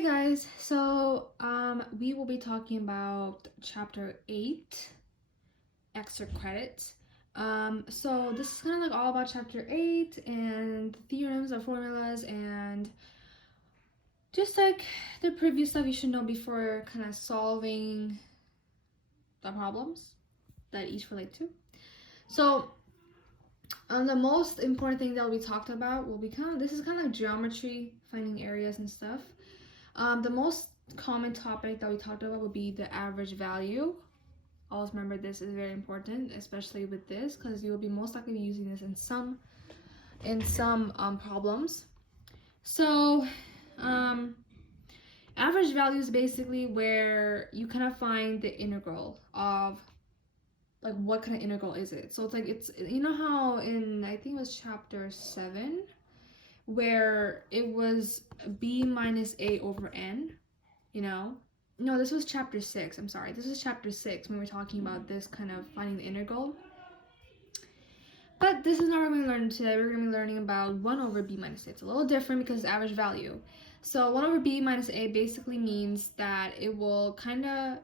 Hey guys, so we will be talking about chapter 8, extra credits. So this is kind of like all about chapter 8 and theorems or formulas and just like the previous stuff you should know before kind of solving the problems that each relate to. So the most important thing that we talked about will be this is kind of like geometry, finding areas and stuff. The most common topic that we talked about would be the average value. Always remember this is very important, especially with this, because you will be most likely using this in some problems. So, average value is basically where you kind of find the integral of like what kind of integral is it. So it's you know how in I think it was chapter 7 where it was b minus a over n. No, this was chapter 6. I'm sorry. This was chapter 6 when we were talking about this kind of finding the integral. But this is not what we're going to learn today. We're going to be learning about 1 over b minus a. It's a little different because it's average value. So 1 over b minus a basically means that it will kind of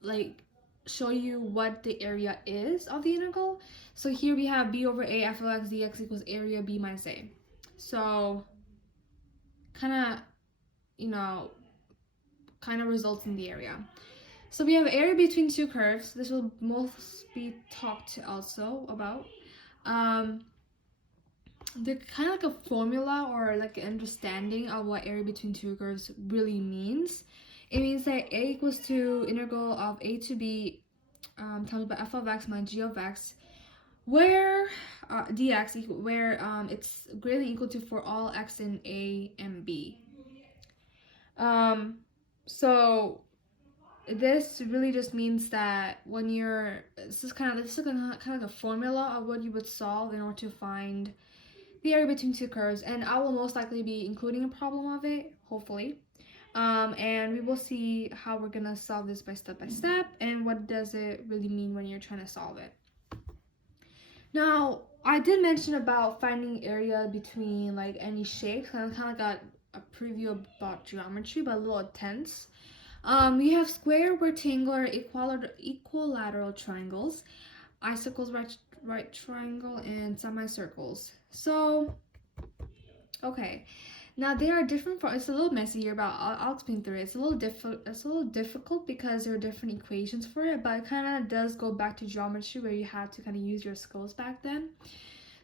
like show you what the area is of the integral. So here we have b over a f of x dx equals area b minus a. So kind of results in the area. So we have area between two curves. This will most be talked also about. The kind of like a formula or like an understanding of what area between two curves really means. It means that a equals to integral of a to b times by f of x minus g of x, where dx where it's greater than equal to for all x in a and b. So this really just means that when this is kind of like a formula of what you would solve in order to find the area between two curves, and I will most likely be including a problem of it, hopefully. And we will see how we're gonna solve this by step and what does it really mean when you're trying to solve it. Now, I did mention about finding area between like any shapes, and I kind of got a preview about geometry, but a little intense. We have square, rectangular, equilateral triangles, isocles, right triangle, and semicircles. So, okay. Now they are different it's a little messy here, but I'll explain through it. It's a little difficult because there are different equations for it, but it kind of does go back to geometry where you had to kind of use your skills back then.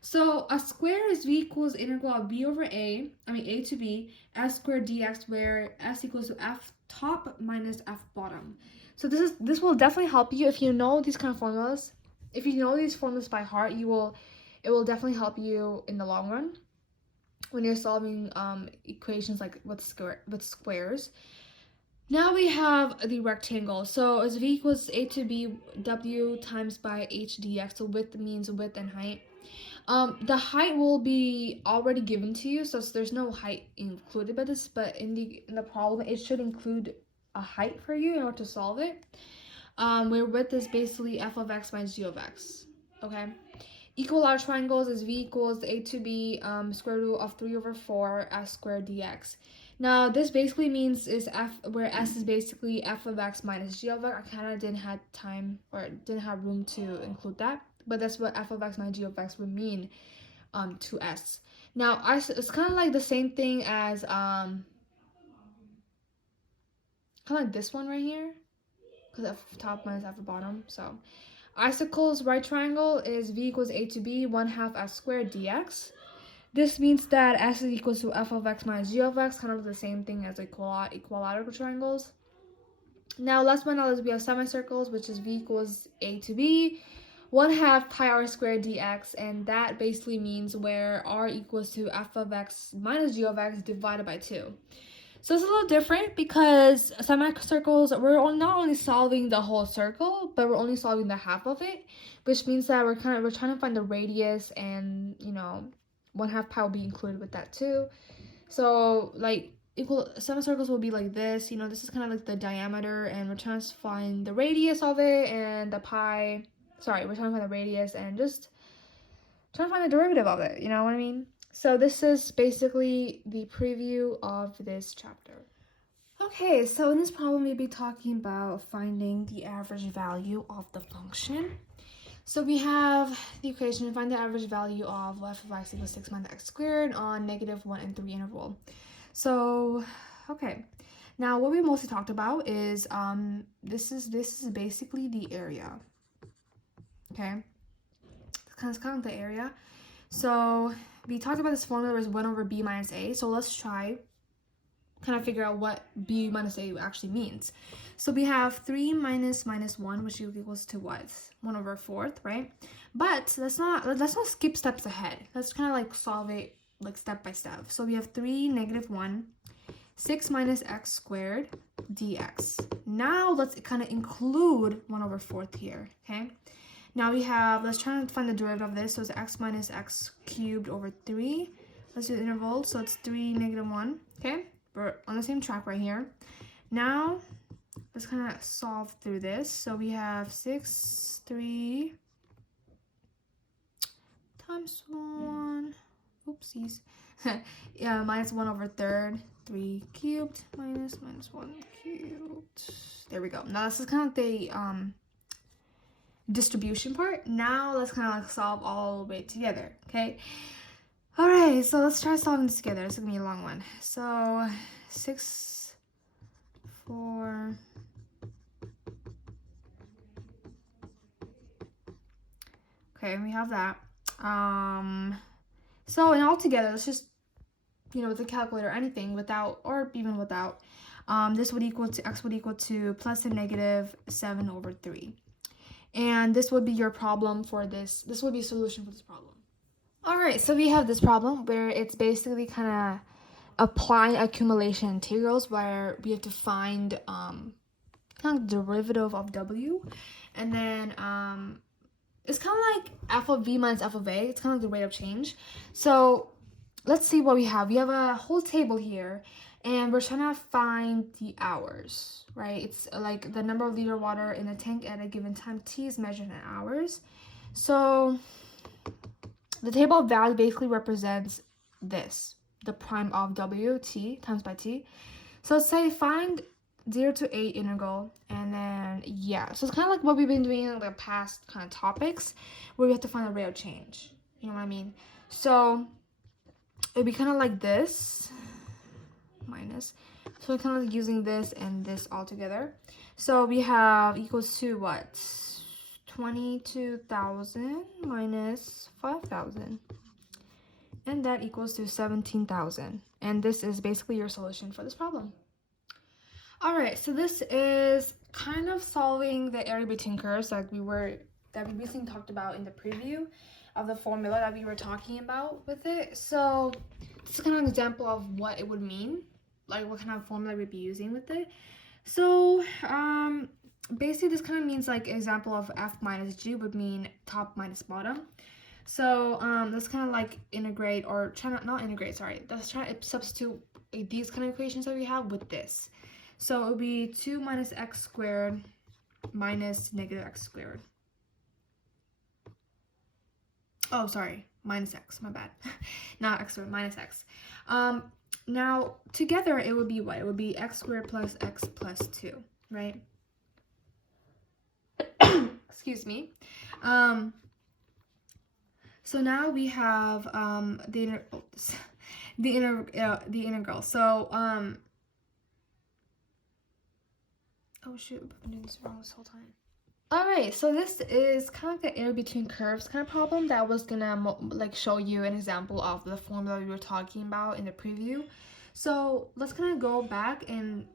So a square is v equals integral of b over a to b, s squared dx, where s equals to f top minus f bottom. So this will definitely help you if you know these kind of formulas. If you know these formulas by heart, it will definitely help you in the long run when you're solving equations like with squares. Now we have the rectangle. So as v equals a to b w times by h dx. So width means width and height. The height will be already given to you, so there's no height included by this, but in the problem it should include a height for you in order to solve it. Where width is basically f of x minus g of x. Okay. Equilateral triangles is v equals a to b square root of 3 over 4 s squared dx. Now this basically means is f where s is basically f of x minus g of x. I kind of didn't have time or didn't have room to include that, but that's what f of x minus g of x would mean to s. Now it's kind of like the same thing as kind of like this one right here, because f top minus f bottom. So isocles right triangle is v equals a to b 1/2 s squared dx. This means that s is equal to f of x minus g of x, kind of the same thing as equilateral triangles. Now last but not least, we have semicircles, which is v equals a to b 1/2 pi r squared dx, and that basically means where r equals to f of x minus g of x divided by 2. So it's a little different because semicircles, we're not only solving the whole circle, but we're only solving the half of it, which means that we're trying to find the radius, and 1/2 pi will be included with that too. So like semicircles will be like this. This is kind of like the diameter, and we're trying to find the radius of it, and the pi. Sorry, we're trying to find the radius and just trying to find the derivative of it. You know what I mean? So this is basically the preview of this chapter. Okay, so in this problem, we'll be talking about finding the average value of the function. So we have the equation, find the average value of f of x equals 6 minus x squared on -1 and 3 interval. So, okay. Now, what we mostly talked about is this is basically the area. Okay, it's kind of the area. So we talked about this formula is 1 over b minus a. So let's try kind of figure out what b minus a actually means. So we have 3 minus 1, which equals to what? 1 over 4th, right? But let's not skip steps ahead. Let's kind of like solve it like step by step. So we have 3 negative 1, 6 minus x squared dx. Now let's kind of include 1 over 4th here, okay? Now we have, let's try to find the derivative of this. So it's x minus x cubed over 3. Let's do the interval. So it's 3 negative 1, okay? We're on the same track right here. Now, let's kind of solve through this. So we have 3 times 1, oopsies. Yeah, minus 1 over 3rd, 3 cubed, minus 1 cubed. There we go. Now this is kind of the distribution part. Now let's kind of like solve all the way together, okay? All right, so let's try solving this together. It's gonna be a long one. So 6, 4, okay, we have that. So and all together, let's just, with a calculator or anything without, or even without, this would equal to, x would equal to plus and negative 7 over 3. And this would be your problem for this. This would be a solution for this problem. All right, so we have this problem where it's basically kind of applying accumulation integrals where we have to find kind of derivative of w, and then it's kind of like f of v minus f of a. It's kind of like the rate of change. So let's see what we have. We have a whole table here, and we're trying to find the hours, right? It's like the number of liter water in a tank at a given time t is measured in hours. So the table of value basically represents this, the prime of w, t, times by t. So let's say find 0 to 8 integral, and then, yeah. So it's kind of like what we've been doing in the past kind of topics, where we have to find the rate of change. You know what I mean? So it would be kind of like this, minus. So we're kind of like using this and this all together. So we have equals to what? 22,000 minus 5,000, and that equals to 17,000. And this is basically your solution for this problem. All right, so this is kind of solving the area between curves that we recently talked about in the preview of the formula that we were talking about with it. So this is kind of an example of what it would mean, like what kind of formula we'd be using with it. So basically this kind of means like example of f minus g would mean top minus bottom. So let's kind of like integrate, or try not integrate, sorry. Let's try to substitute these kind of equations that we have with this. So it would be 2 minus x squared minus negative x squared. Oh, sorry, minus x, my bad. Not x squared, minus x. Now together it would be what? It would be x squared plus x plus 2, right? Excuse me. So now we have the integral. So oh shoot, I've been doing this wrong this whole time. All right, so this is kind of like the area between curves kind of problem that was gonna like show you an example of the formula we were talking about in the preview. So let's kind of go back and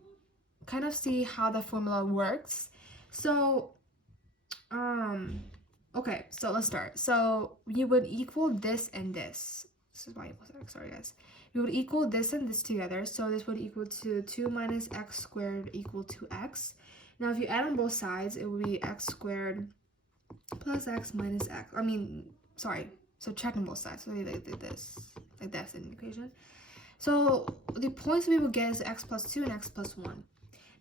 kind of see how the formula works. So okay, so let's start. So you would equal this and this. This is why equals x, sorry guys. You would equal this and this together. So this would equal to 2 minus x squared equal to x. Now if you add on both sides, it would be x squared plus x minus x. Subtract on both sides. So like this, like that's in the equation. So the points we would get is x plus 2 and x plus 1.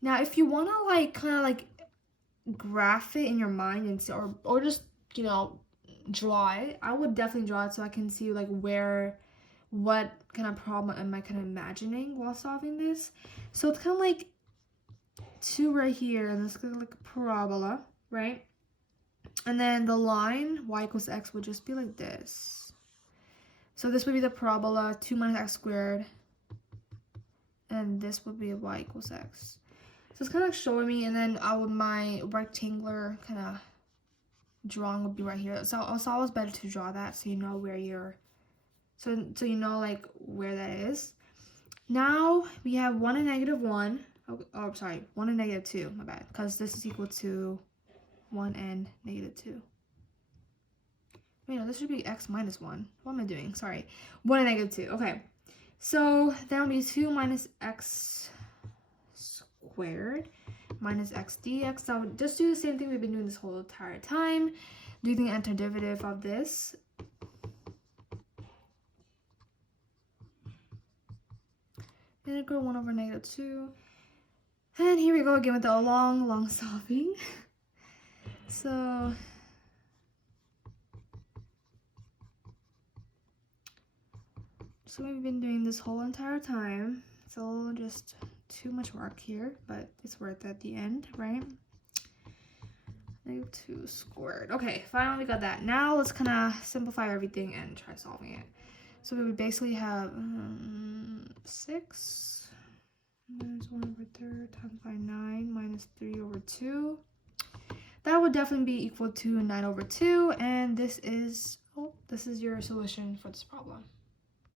Now if you want to like kind of like graph it in your mind and see, or just draw it, I would definitely draw it so I can see like what kind of problem am I kind of imagining while solving this. So it's kind of like 2 right here, and this is like a parabola, right? And then the line y equals x would just be like this. So this would be the parabola 2 minus x squared, and this would be y equals x. So it's kind of showing me, and then my rectangular kind of drawing would be right here. So it's always better to draw that so you know where you're, so you know like where that is. Now we have 1 and negative 1. Oh, sorry, 1 and negative 2, my bad, because this is equal to 1 and negative 2. Wait, no, this should be x minus 1. What am I doing? Sorry. 1 and negative 2. Okay. So that will be 2 minus x squared minus x dx. So just do the same thing we've been doing this whole entire time. Do the antiderivative of this. Integral 1 over negative 2. And here we go again with the long solving. So we've been doing this whole entire time. So just too much work here, but it's worth it at the end, right? Negative 2 squared. Okay, finally got that. Now let's kind of simplify everything and try solving it. So we would basically have 6 minus 1 over 3 times by 9 minus 3 over 2. That would definitely be equal to 9 over 2, and this is your solution for this problem.